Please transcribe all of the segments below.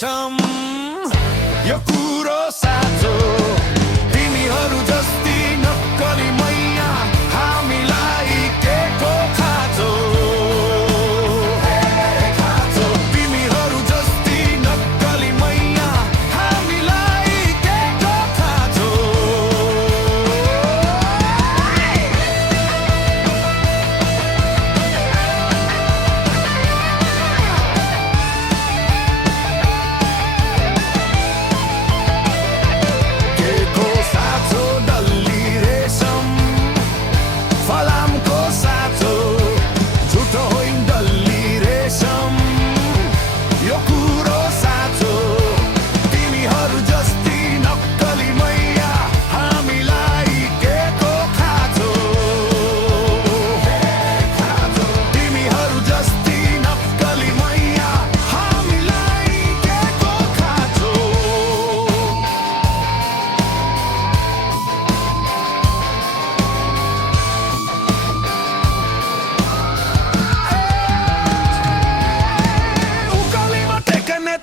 रेशम यो कुरो साँचो तिमीहरू जस्ती नक्कली मैया हामीलाई के को खाँचो तिमीहरू जस्ती नक्कली मैया हामीलाई के को खाँचो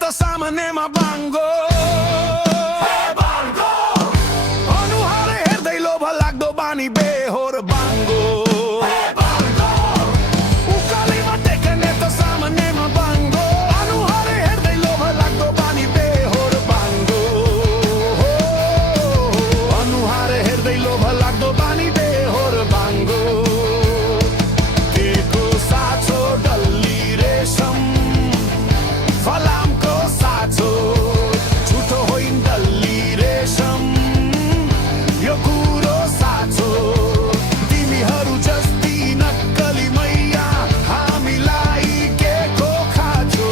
Samanema bango bango अनुहार हेर्दै लोभ लाग्दो बानी बेहोर बाङ्गो बाङ्गो उकालीमा टेक्ने त सामान्यमा बाङ्गो अनुहार हेर्दै लोभ लाग्दो बानी बेहोर बाङ्गो अनुहार हेर्दै लोभ लाग्दो बानी बेहोर बाङ्गो के को साँचो डल्ली रेशम फलामको साँचो झुटो होइन डल्ली रेशम यो कुरो साँचो तिमीहरू जस्ती नक्कली मैया हामीलाई के को खाँचो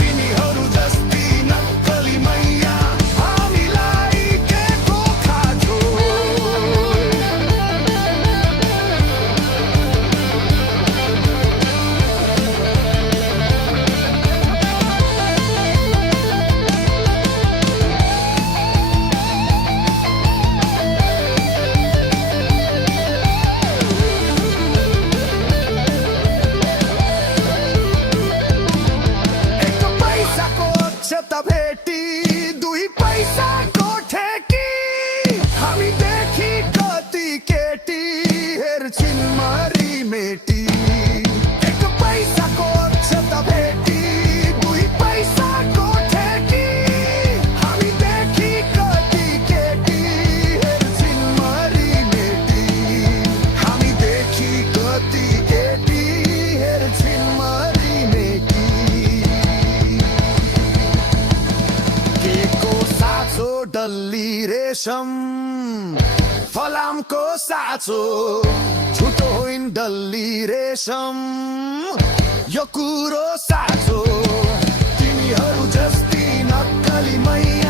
तिमीहरू जस्ती नक्कली मैया हामीलाई के को खाँचो त भेटी दुई पैसाको ठेकी हामी देखि कति केटी हेर्छिन् मरी मेटी एक पैसाको त भेटी दुई पैसाको ठेकी हामी देखि कति केटी हेर्छिन् मरी मेटी हामी देखि कति केटी हेर्छिन् मरी मेटी साँचो डल्ली रेशम फलामको साँचो झुटो होइन डल्ली रेशम यो कुरो साँचो तिमीहरू जस्ती नक्कली मैया